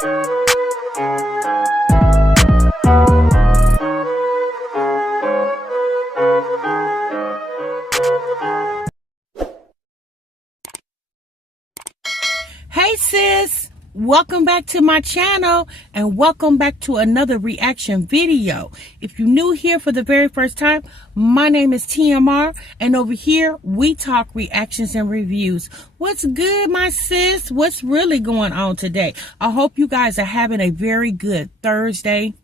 Hey sis, welcome back to my channel and welcome back to another reaction video. If you're new here for the very first time, my name is TMR and over here we talk reactions and reviews. What's good, my sis? What's really going on today? I hope you guys are having a very good Thursday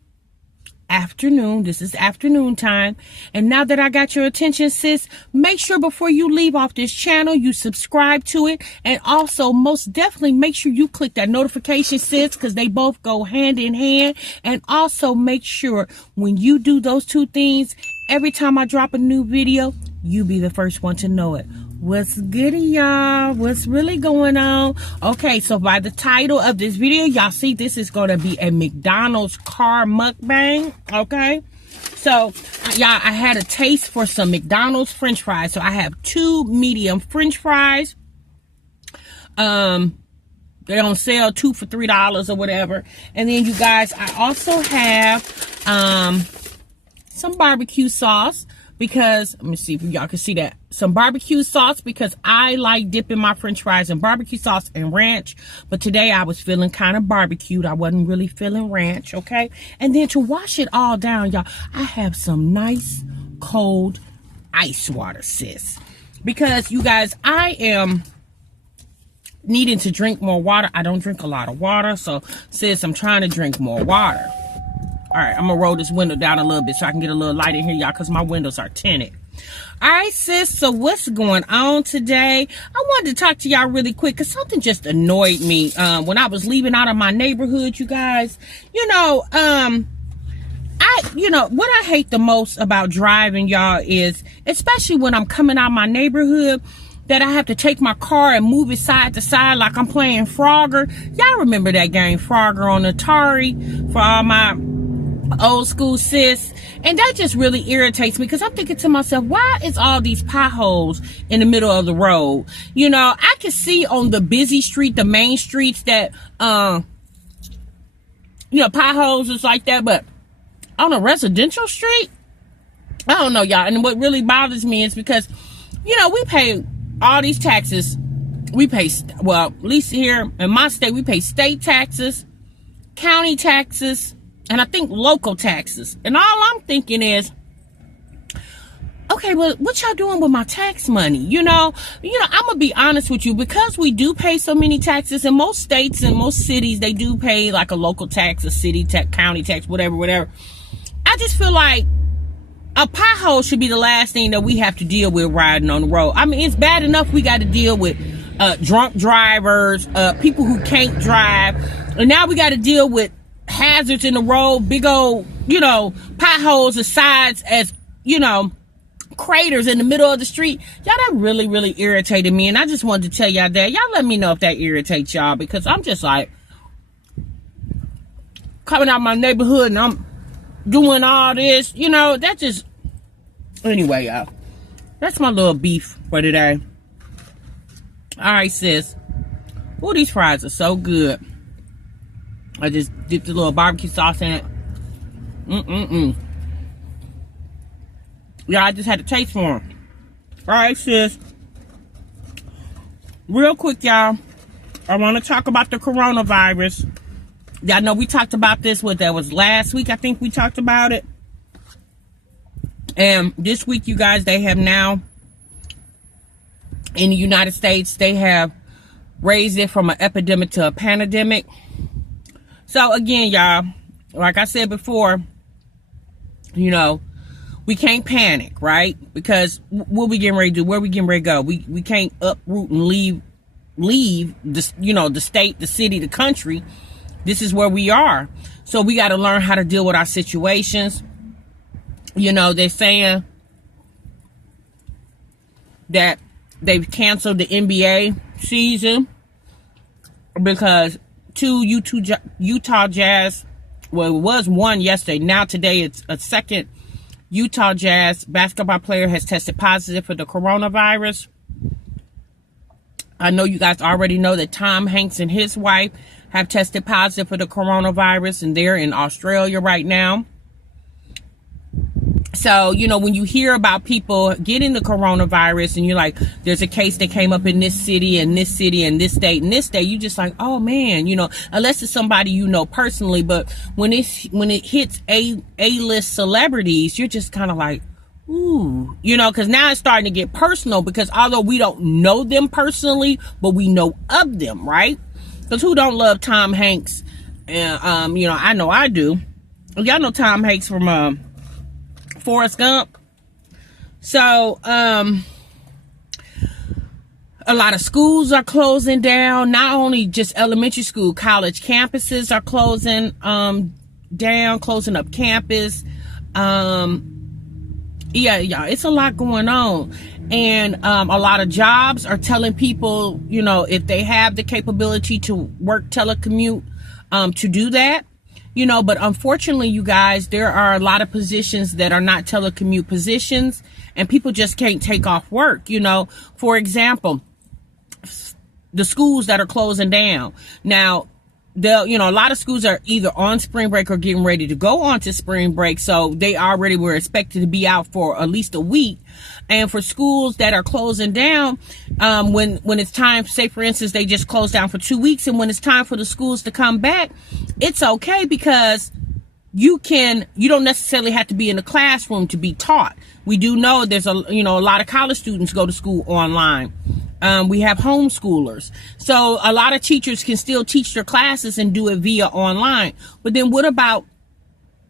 afternoon. This is afternoon time, and now that I got your attention, sis, make sure before you leave off this channel you subscribe to it, and also most definitely make sure you click that notification, sis, because they both go hand in hand. And also make sure when you do those two things, every time I drop a new video, you be the first one to know it. What's good, y'all? What's really going on? Okay, so by the title of this video, y'all see this is going to be a McDonald's car mukbang. Okay, so y'all, I had a taste for some McDonald's French fries. So I have 2 medium French fries. They're on sale, 2 for $3 or whatever. And then you guys, I also have some barbecue sauce, because let me see if y'all can see that, some barbecue sauce, because I like dipping my French fries in barbecue sauce and ranch. But today I was feeling kind of barbecued. I wasn't really feeling ranch. Okay, and then to wash it all down, y'all, I have some nice cold ice water, sis, because you guys, I am needing to drink more water. I don't drink a lot of water, so sis, I'm trying to drink more water. All right, I'm gonna roll this window down a little bit so I can get a little light in here, y'all, because my windows are tinted. All right, sis, so what's going on today? I wanted to talk to y'all really quick because something just annoyed me when I was leaving out of my neighborhood, you guys. You know, what I hate the most about driving, y'all, is especially when I'm coming out of my neighborhood, that I have to take my car and move it side to side like I'm playing Frogger. Y'all remember that game, Frogger, on Atari, for all my old school sis? And that just really irritates me, because I'm thinking to myself, why is all these potholes in the middle of the road? You know, I can see on the busy street, the main streets, that potholes is like that, but on a residential street, I don't know, y'all. And what really bothers me is because, you know, we pay all these taxes. We pay, well, at least here in my state, we pay state taxes, county taxes, and I think local taxes. And all I'm thinking is, okay, well, what y'all doing with my tax money? You know, I'm gonna be honest with you, because we do pay so many taxes in most states and most cities, they do pay like a local tax, a city tax, county tax, whatever. I just feel like a pothole should be the last thing that we have to deal with riding on the road. I mean, it's bad enough we got to deal with drunk drivers, people who can't drive, and now we got to deal with hazards in the road, big old, potholes the sides as, craters in the middle of the street. Y'all, that really, really irritated me, and I just wanted to tell y'all that. Y'all let me know if that irritates y'all, because I'm just like, coming out my neighborhood and I'm doing all this, that just, anyway, y'all, that's my little beef for today. All right, sis. Oh, these fries are so good. I just dipped a little barbecue sauce in it. Yeah, I just had to taste for them. All right, sis. Real quick, y'all, I want to talk about the coronavirus. Y'all know we talked about this, that was last week, I think we talked about it. And this week, you guys, they have now, in the United States, they have raised it from an epidemic to a pandemic. So again, y'all, like I said before, we can't panic, right? Because what we getting ready to do, where we getting ready to go? We can't uproot and leave the, the state, the city, the country. This is where we are. So we got to learn how to deal with our situations. They're saying that they've canceled the NBA season because 2 Utah Jazz, well, it was one yesterday. Now today it's a second Utah Jazz basketball player has tested positive for the coronavirus. I know you guys already know that Tom Hanks and his wife have tested positive for the coronavirus, and they're in Australia right now. So, you know, when you hear about people getting the coronavirus and you're like, there's a case that came up in this city and this city and this state and this state, you just like, oh man, you know, unless it's somebody you know personally. But when it hits A-list celebrities, you're just kind of like, ooh, you know, because now it's starting to get personal, because although we don't know them personally, but we know of them, right? Because who don't love Tom Hanks? And, you know I do. Y'all know Tom Hanks from, Forrest Gump. So a lot of schools are closing down. Not only just elementary school, college campuses are closing down, closing up campus. Yeah, it's a lot going on. And a lot of jobs are telling people, you know, if they have the capability to work telecommute, to do that. You know, but unfortunately, you guys, there are a lot of positions that are not telecommute positions, and people just can't take off work. You know, for example, the schools that are closing down. Now, you know, a lot of schools are either on spring break or getting ready to go on to spring break. So they already were expected to be out for at least a week. And for schools that are closing down, when it's time, say for instance, they just closed down for 2 weeks, and when it's time for the schools to come back, it's okay, because you don't necessarily have to be in the classroom to be taught. We do know there's a lot of college students go to school online. We have homeschoolers. So a lot of teachers can still teach their classes and do it via online. But then what about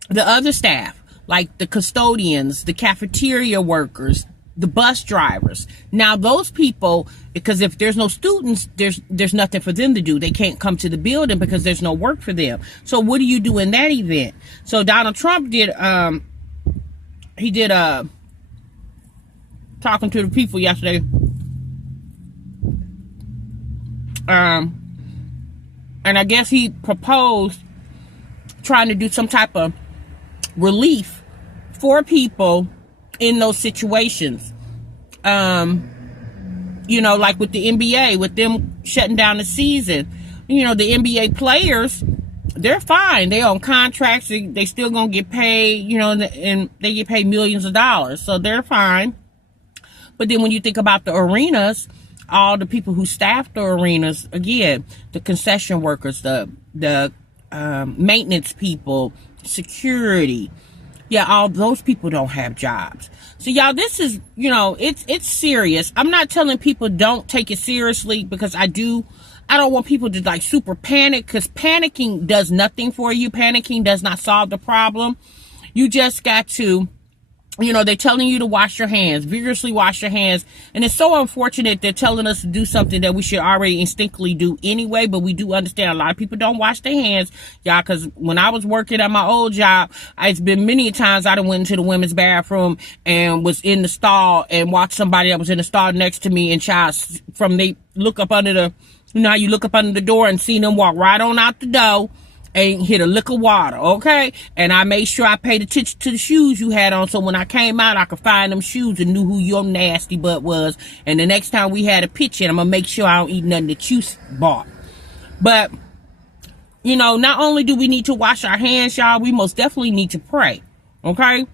the other staff, like the custodians, the cafeteria workers, the bus drivers? Now those people, because if there's no students, there's nothing for them to do. They can't come to the building because there's no work for them. So what do you do in that event? So Donald Trump did talking to the people yesterday. And I guess he proposed trying to do some type of relief for people in those situations. You know, like with the NBA, with them shutting down the season, you know, the NBA players, they're fine. They on contracts. They still gonna get paid, you know, and they get paid millions of dollars. So they're fine. But then when you think about the arenas, all the people who staff the arenas, again, the concession workers, the maintenance people, security, yeah, all those people don't have jobs. So y'all, this is, you know, it's serious. I'm not telling people don't take it seriously, because I don't want people to like super panic, because panicking does nothing for you. Panicking does not solve the problem. You just got to, you know, they're telling you to wash your hands, vigorously wash your hands. And it's so unfortunate they're telling us to do something that we should already instinctively do anyway. But we do understand a lot of people don't wash their hands, y'all, because when I was working at my old job, it's been many times I done went into the women's bathroom and was in the stall and watched somebody that was in the stall next to me, and they look up under the, you know how you look up under the door and see them walk right on out the door. Ain't hit a lick of water, okay? And I made sure I paid attention to the shoes you had on, so when I came out, I could find them shoes and knew who your nasty butt was. And the next time we had a picture, I'm gonna make sure I don't eat nothing that you bought. But, you know, not only do we need to wash our hands, y'all, we most definitely need to pray, okay?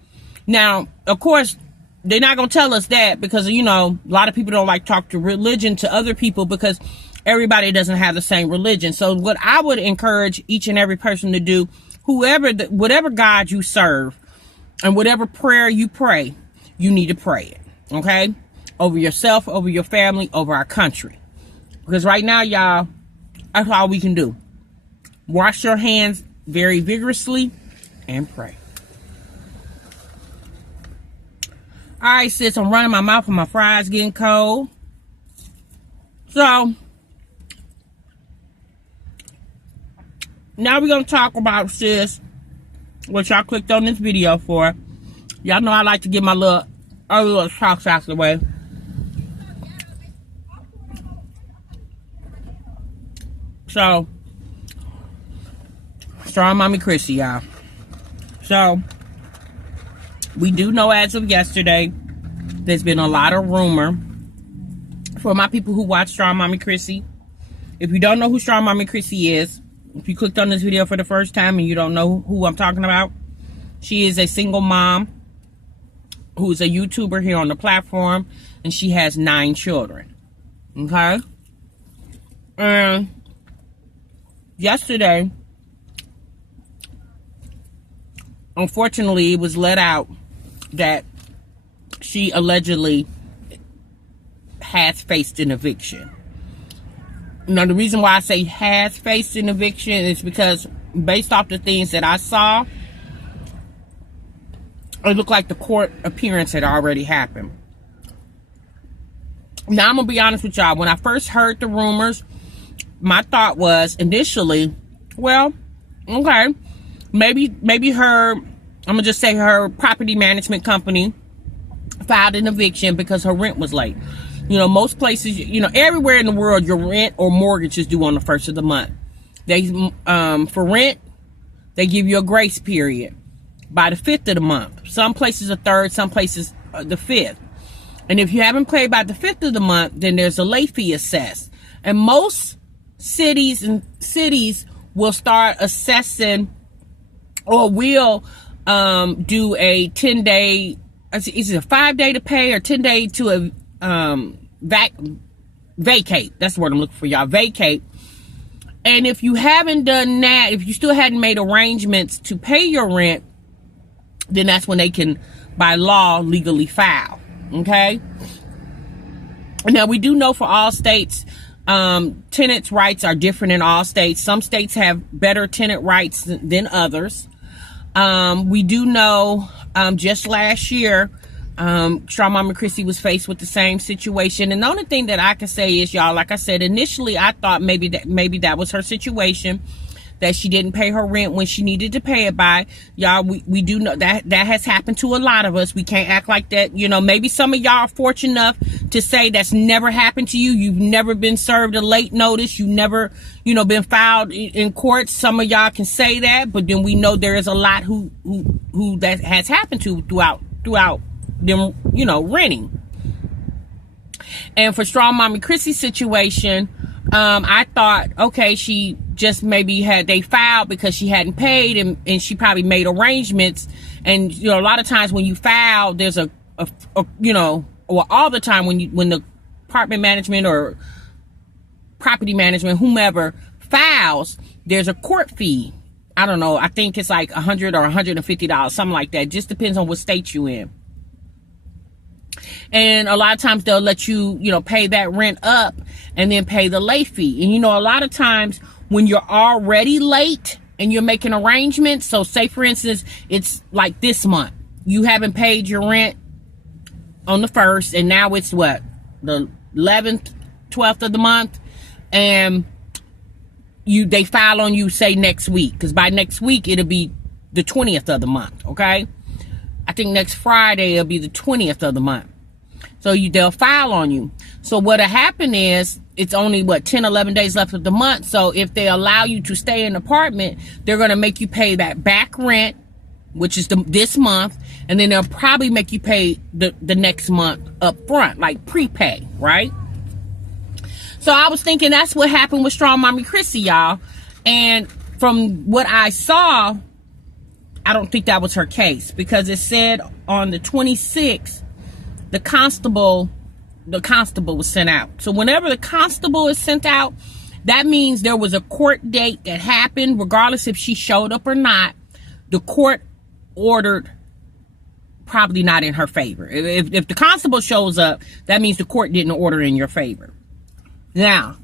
Now, of course, they're not gonna tell us that, because, you know, a lot of people don't like talk to religion to other people, because everybody doesn't have the same religion. So what I would encourage each and every person to do, whatever God you serve and whatever prayer you pray, you need to pray it, okay? Over yourself, over your family, over our country. Because right now, y'all, that's all we can do. Wash your hands very vigorously and pray. All right, sis, I'm running my mouth and my fries getting cold. So now we're going to talk about, sis, what y'all clicked on this video for. Y'all know I like to get my little talks out of the way. So, strong mommy Chrissy, y'all. So, we do know as of yesterday, there's been a lot of rumor. For my people who watch Strong Mommy Chrissy, if you don't know who Strong Mommy Chrissy is, if you clicked on this video for the first time and you don't know who I'm talking about, she is a single mom who's a YouTuber here on the platform, and she has 9 children. Okay? And yesterday, unfortunately, it was let out that she allegedly has faced an eviction. Now, the reason why I say has faced an eviction is because based off the things that I saw, it looked like the court appearance had already happened. Now, I'm going to be honest with y'all. When I first heard the rumors, my thought was initially, well, okay, maybe her, I'm going to just say her property management company filed an eviction because her rent was late. You know, most places, you know, everywhere in the world, your rent or mortgage is due on the 1st of the month. They, for rent, they give you a grace period by the 5th of the month. Some places are 3rd, some places the 5th. And if you haven't paid by the 5th of the month, then there's a late fee assessed. And most cities will start assessing or will do a 10-day, is it a 5-day to pay or 10-day to a vacate. That's the word I'm looking for, y'all. Vacate. And if you haven't done that, if you still hadn't made arrangements to pay your rent, then that's when they can, by law, legally file. Okay? Now, we do know for all states, tenants' rights are different in all states. Some states have better tenant rights than others. We do know, just last year, Strong Mama Chrissy was faced with the same situation. And the only thing that I can say is, y'all, like I said, initially I thought maybe that was her situation, that she didn't pay her rent when she needed to pay it by. Y'all, we do know that has happened to a lot of us. We can't act like that. You know, maybe some of y'all are fortunate enough to say that's never happened to you. You've never been served a late notice. You never, you know, been filed in court. Some of y'all can say that, but then we know there is a lot who that has happened to throughout them, you know, renting. And for Strong Mommy Chrissy's situation, I thought, okay, she just maybe they filed because she hadn't paid, and she probably made arrangements. And, you know, a lot of times when you file, there's a you know, or all the time when the apartment management or property management, whomever files, there's a court fee. I don't know. I think it's like $100 or $150, something like that. Just depends on what state you in. And a lot of times they'll let you, you know, pay that rent up and then pay the late fee. And, you know, a lot of times when you're already late and you're making arrangements, so say, for instance, it's like this month, you haven't paid your rent on the 1st, and now it's what, the 11th, 12th of the month, and they file on you, say, next week, because by next week it'll be the 20th of the month. Okay, I think next Friday it'll be the 20th of the month. So they'll file on you. So what'll happen is, it's only, 10, 11 days left of the month. So if they allow you to stay in an apartment, they're going to make you pay that back rent, which is this month. And then they'll probably make you pay the next month up front, like prepay, right? So I was thinking that's what happened with Strong Mommy Chrissy, y'all. And from what I saw, I don't think that was her case, because it said on the 26th, the constable was sent out. So whenever the constable is sent out, that means there was a court date that happened, regardless if she showed up or not. The court ordered probably not in her favor. If the constable shows up, that means the court didn't order in your favor. Now,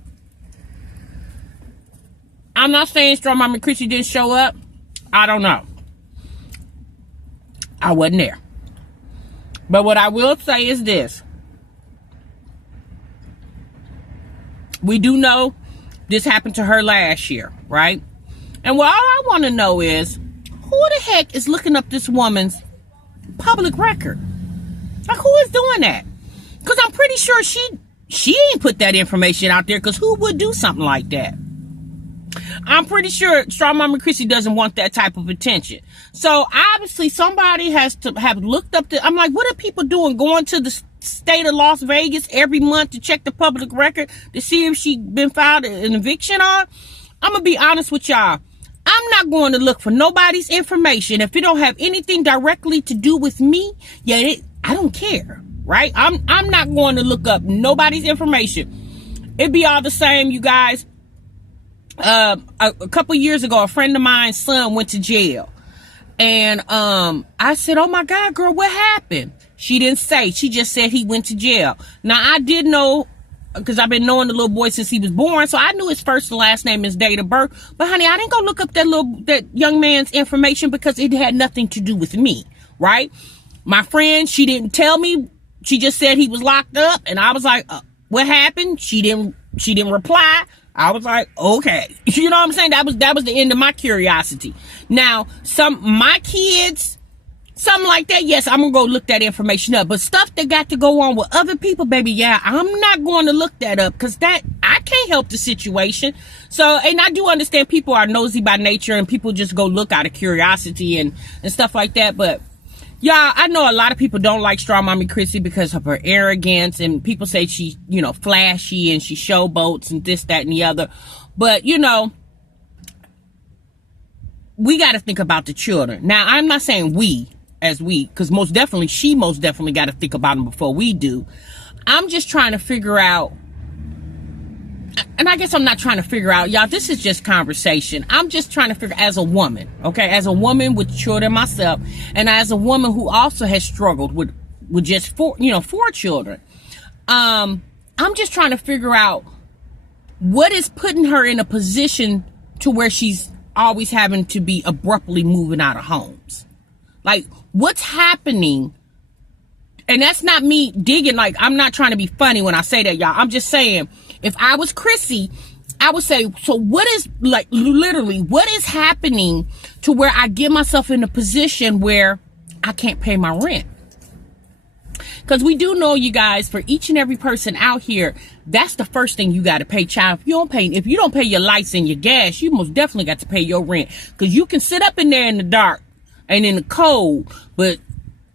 I'm not saying Strong Mommy Chrissy didn't show up. I don't know. I wasn't there. But what I will say is this. We do know this happened to her last year, right? And what all I want to know is, who the heck is looking up this woman's public record? Like, who is doing that? Because I'm pretty sure she ain't put that information out there, because who would do something like that? I'm pretty sure Strong Mama Chrissy doesn't want that type of attention. So obviously somebody has to have looked up I'm like, what are people doing, going to the state of Las Vegas every month to check the public record to see if she been filed an eviction on? I'm gonna be honest with y'all. I'm not going to look for nobody's information if it don't have anything directly to do with me. Yeah, I don't care, right? I'm not going to look up nobody's information. It'd be all the same, you guys. A couple years ago, a friend of mine's son went to jail. And I said, oh my God, girl, what happened? She didn't say. She just said he went to jail. Now, I did know, because I've been knowing the little boy since he was born, so I knew his first and last name, his date of birth. But honey, I didn't go look up that young man's information because it had nothing to do with me, right? My friend, she didn't tell me. She just said he was locked up, and I was like, what happened? She didn't reply. I was like, okay. You know what I'm saying? That was the end of my curiosity. Now, my kids, something like that, yes, I'm gonna go look that information up. But stuff that got to go on with other people, baby, yeah, I'm not going to look that up because I can't help the situation. So, and I do understand people are nosy by nature and people just go look out of curiosity and stuff like that. But y'all, I know a lot of people don't like Straw Mommy Chrissy because of her arrogance, and people say she's, flashy and she showboats and this, that, and the other. But, we got to think about the children. Now, I'm not saying because she most definitely got to think about them before we do. I'm just trying to figure out, and I guess I'm not trying to figure out, y'all, this is just conversation. I'm just trying to figure, as a woman, okay, as a woman with children myself, and as a woman who also has struggled with just four children, I'm just trying to figure out what is putting her in a position to where she's always having to be abruptly moving out of homes. Like, what's happening? And that's not me digging, like, I'm not trying to be funny when I say that, y'all. I'm just saying, if I was Chrissy, I would say, so what is, like, literally, what is happening to where I get myself in a position where I can't pay my rent? Because we do know, you guys, for each and every person out here, that's the first thing you got to pay, child. If you don't pay your lights and your gas, you most definitely got to pay your rent. Because you can sit up in there in the dark and in the cold, but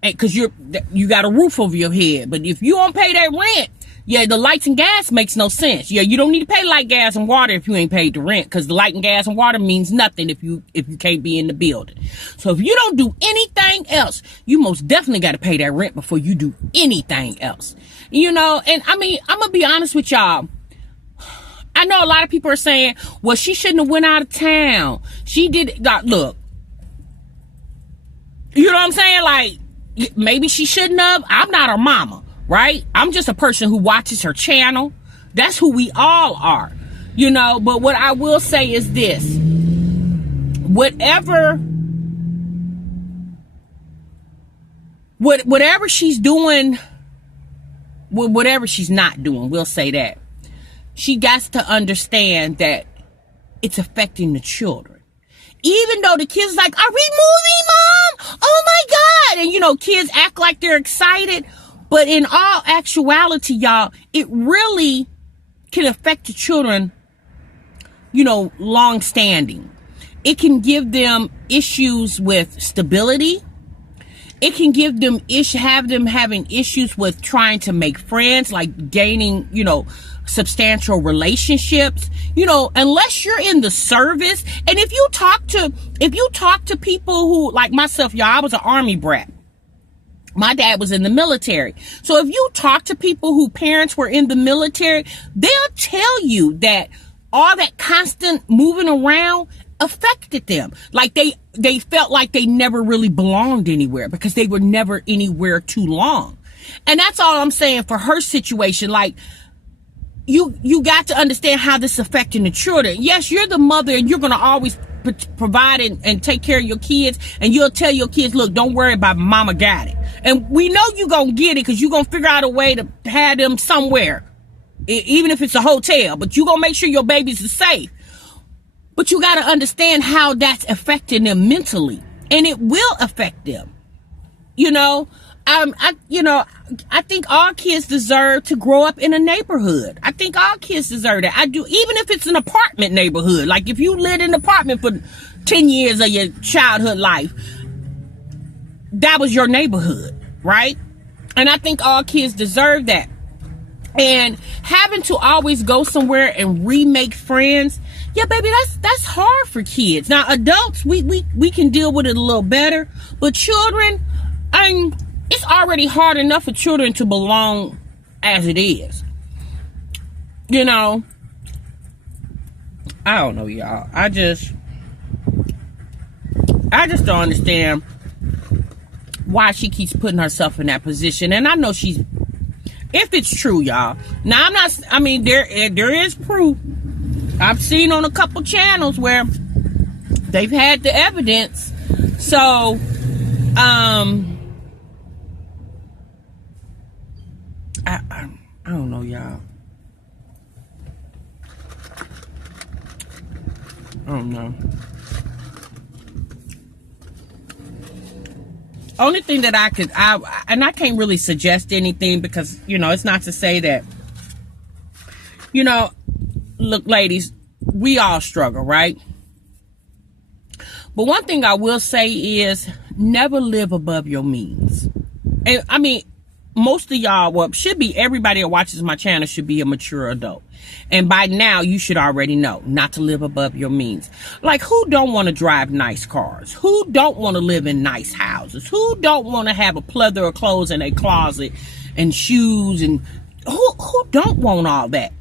because you got a roof over your head. But if you don't pay that rent, yeah, the lights and gas makes no sense. Yeah, you don't need to pay light, gas, and water if you ain't paid the rent, because the light and gas and water means nothing if you can't be in the building. So if you don't do anything else, you most definitely got to pay that rent before you do anything else. And I mean, I'm gonna be honest with y'all. I know a lot of people are saying, well, she shouldn't have went out of town. She did. Look, you know what I'm saying? Like, maybe she shouldn't have. I'm not her mama. Right? I'm just a person who watches her channel. That's who we all are. But what I will say is this. Whatever she's doing, whatever she's not doing, we'll say that. She got to understand that it's affecting the children. Even though the kids like, are we moving, Mom? Oh my God. And kids act like they're excited. But in all actuality, y'all, it really can affect the children, long standing. It can give them issues with stability. It can give them have them having issues with trying to make friends, like gaining, substantial relationships, unless you're in the service. And if you talk to people who, like myself, y'all, I was an Army brat. My dad was in the military. So if you talk to people whose parents were in the military, they'll tell you that all that constant moving around affected them. Like they felt like they never really belonged anywhere because they were never anywhere too long. And that's all I'm saying for her situation. Like, you got to understand how this is affecting the children. Yes, you're the mother and you're going to always provide and take care of your kids, and you'll tell your kids, look, don't worry about it, mama got it. And we know you're going to get it because you're going to figure out a way to have them somewhere, even if it's a hotel, but you're going to make sure your babies are safe. But you got to understand how that's affecting them mentally, and it will affect them. I think all kids deserve to grow up in a neighborhood. I think all kids deserve that. I do, even if it's an apartment neighborhood. Like if you lived in an apartment for 10 years of your childhood life, that was your neighborhood, right? And I think all kids deserve that. And having to always go somewhere and remake friends, Yeah, baby, that's hard for kids. Now, adults, we can deal with it a little better, but children, it's already hard enough for children to belong as it is. You know, I don't know, y'all. I just don't understand why she keeps putting herself in that position. And I know if it's true, y'all. Now, there is proof. I've seen on a couple channels where they've had the evidence. So, I don't know, y'all. I don't know. Only thing that I can't really suggest anything because, it's not to say that, look, ladies, we all struggle, right? But one thing I will say is never live above your means. And most of y'all, should be everybody that watches my channel should be a mature adult. And by now, you should already know not to live above your means. Like, who don't want to drive nice cars? Who don't want to live in nice houses? Who don't want to have a plethora of clothes in a closet and shoes? And who don't want all that?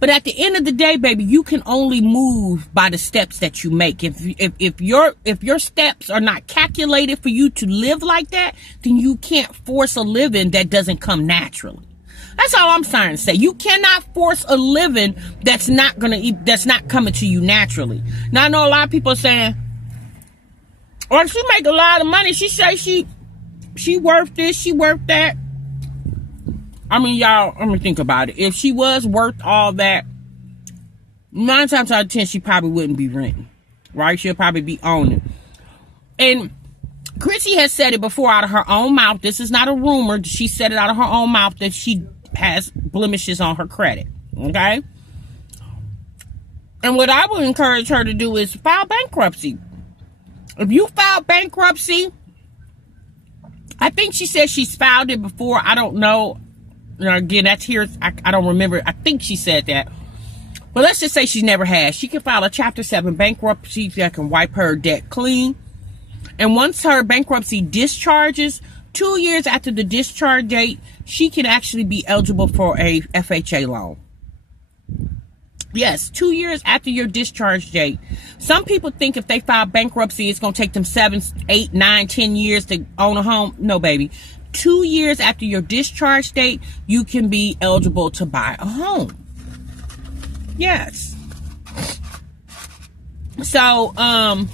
But at the end of the day, baby, you can only move by the steps that you make. If your steps are not calculated for you to live like that, then you can't force a living that doesn't come naturally. That's all I'm trying to say. You cannot force a living that's not coming to you naturally. Now I know a lot of people are saying, "Or she make a lot of money. She say she worth this, she worth that." Y'all, let me think about it. If she was worth all that, 9 times out of 10, she probably wouldn't be renting, right? She'll probably be owning. And Chrissy has said it before out of her own mouth. This is not a rumor. She said it out of her own mouth that she has blemishes on her credit, okay? And what I would encourage her to do is file bankruptcy. If you file bankruptcy, I think she said she's filed it before. I don't know. Again, that's here. I don't remember. I think she said that. But let's just say she never has. She can file a Chapter 7 bankruptcy that can wipe her debt clean. And once her bankruptcy discharges, 2 years after the discharge date, she can actually be eligible for a FHA loan. Yes, 2 years after your discharge date. Some people think if they file bankruptcy, it's going to take them 7, 8, 9, 10 years to own a home. No, baby. 2 years after your discharge date, you can be eligible to buy a home. Yes. So, I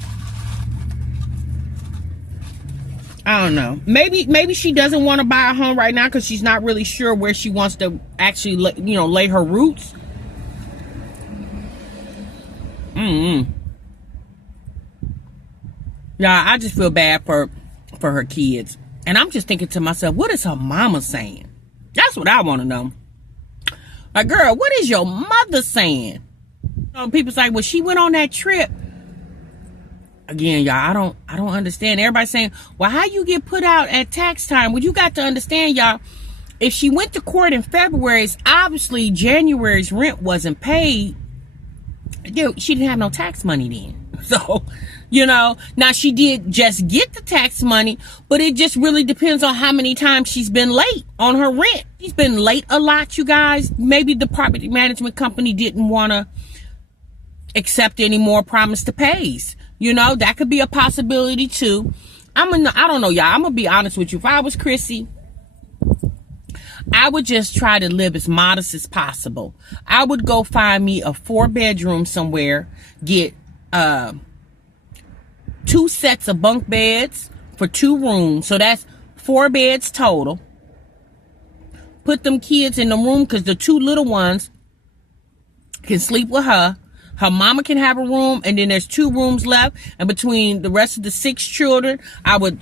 don't know. Maybe she doesn't want to buy a home right now because she's not really sure where she wants to actually, lay her roots. Yeah, I just feel bad for her kids. And I'm just thinking to myself, what is her mama saying? That's what I want to know. Like, girl, what is your mother saying? People say, well, she went on that trip. Again, y'all, I don't understand. Everybody's saying, well, how you get put out at tax time? Well, you got to understand, y'all, if she went to court in February, obviously January's rent wasn't paid. She didn't have no tax money then. So, now she did just get the tax money, but it just really depends on how many times she's been late on her rent. She's been late a lot, you guys. Maybe the property management company didn't want to accept any more promise to pays. That could be a possibility too. I don't know, y'all. I'm going to be honest with you. If I was Chrissy, I would just try to live as modest as possible. I would go find me a 4-bedroom somewhere, get 2 sets of bunk beds for 2 rooms. So that's 4 beds total. Put them kids in the room because the 2 little ones can sleep with her. Her mama can have a room, and then there's 2 rooms left. And between the rest of the 6 children, I would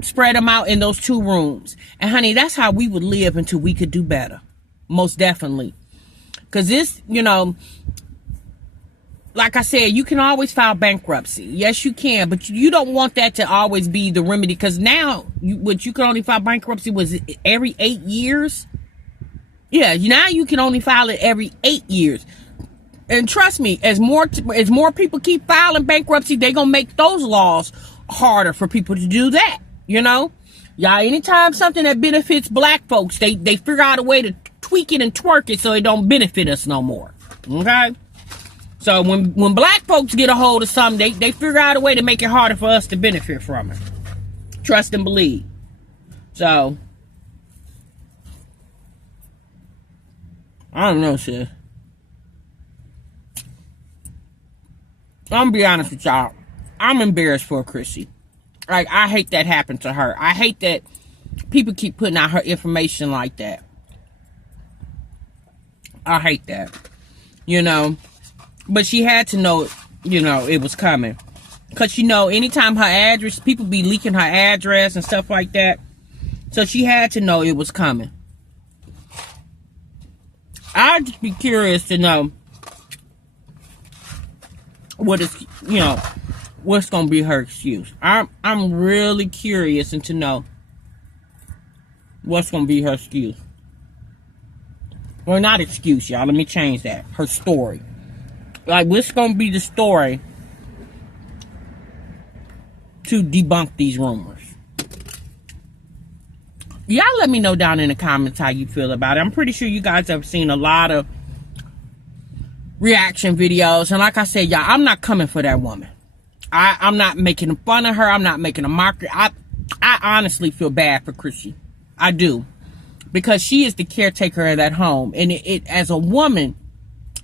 spread them out in those 2 rooms. And honey, that's how we would live until we could do better. Most definitely. Because this, like I said, you can always file bankruptcy. Yes, you can. But you don't want that to always be the remedy. Because now, what you can only file bankruptcy was every 8 years. Yeah, now you can only file it every 8 years. And trust me, as more people keep filing bankruptcy, they're going to make those laws harder for people to do that, you know? Y'all, anytime something that benefits black folks, they figure out a way to tweak it and twerk it so it don't benefit us no more, okay? So when black folks get a hold of something, they figure out a way to make it harder for us to benefit from it. Trust and believe. So, I don't know, sis. I'm gonna be honest with y'all. I'm embarrassed for Chrissy. Like, I hate that happened to her. I hate that people keep putting out her information like that. I hate that. You know. But she had to know, you know, it was coming. Because, you know, anytime her address, people be leaking her address and stuff like that. So she had to know it was coming. I'd just be curious to know what is, you know, what's going to be her excuse. I'm really curious and to know what's going to be her excuse. Well, not excuse, y'all. Let me change that. Her story. Like, what's going to be the story to debunk these rumors? Y'all let me know down in the comments how you feel about it. I'm pretty sure you guys have seen a lot of reaction videos. And like I said, y'all, I'm not coming for that woman. I'm not making fun of her. I'm not making a mockery. I honestly feel bad for Chrissy. I do. Because she is the caretaker of that home. And it as a woman,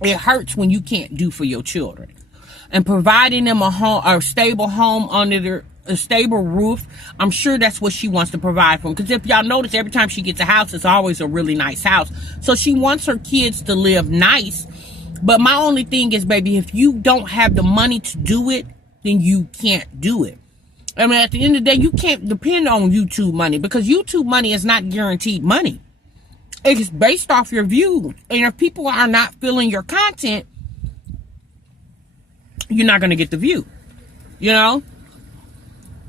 it hurts when you can't do for your children. And providing them a stable home under a stable roof, I'm sure that's what she wants to provide for them. Because if y'all notice, every time she gets a house, it's always a really nice house. So she wants her kids to live nice. But my only thing is, baby, if you don't have the money to do it, then you can't do it. I mean, at the end of the day, you can't depend on YouTube money, because YouTube money is not guaranteed money. It's based off your views. And if people are not feeling your content, you're not going to get the view. You know?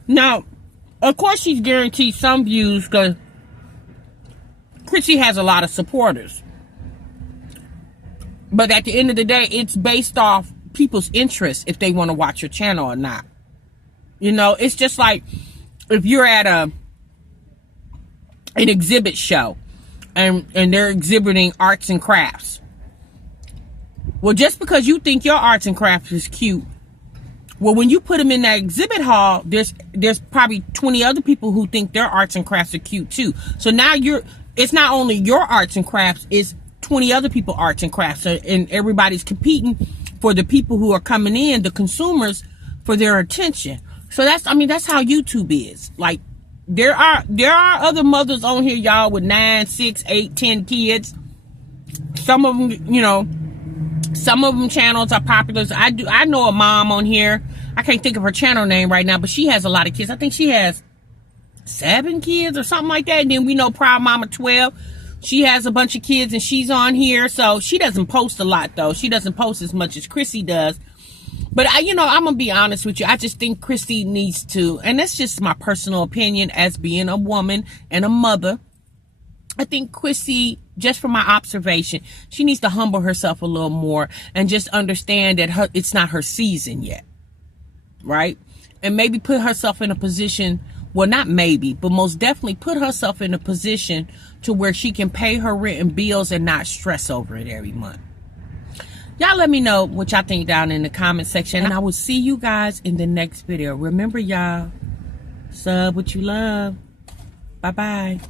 Now, of course, she's guaranteed some views because Chrissy has a lot of supporters. But at the end of the day, it's based off people's interests if they want to watch your channel or not. You know, it's just like if you're at an exhibit show and they're exhibiting arts and crafts. Well, just because you think your arts and crafts is cute, well, when you put them in that exhibit hall, there's probably 20 other people who think their arts and crafts are cute too. So now it's not only your arts and crafts, it's 20 other people arts and crafts, and everybody's competing for the people who are coming in, the consumers, for their attention. So that's how YouTube is. Like, there are other mothers on here, y'all, with 9, 6, 8, 10 kids. Some of them, you know, some of them channels are popular. So I know a mom on here. I can't think of her channel name right now, but she has a lot of kids. I think she has 7 kids or something like that. And then we know Proud Mama 12. She has a bunch of kids and she's on here. So she doesn't post a lot, though. She doesn't post as much as Chrissy does. But I'm going to be honest with you. I just think Chrissy needs to, and that's just my personal opinion as being a woman and a mother. I think Chrissy, just from my observation, she needs to humble herself a little more and just understand that it's not her season yet. Right? And maybe put herself in a position, well, not maybe, but most definitely put herself in a position to where she can pay her rent and bills and not stress over it every month. Y'all let me know what y'all think down in the comment section. And I will see you guys in the next video. Remember, y'all, sub what you love. Bye-bye.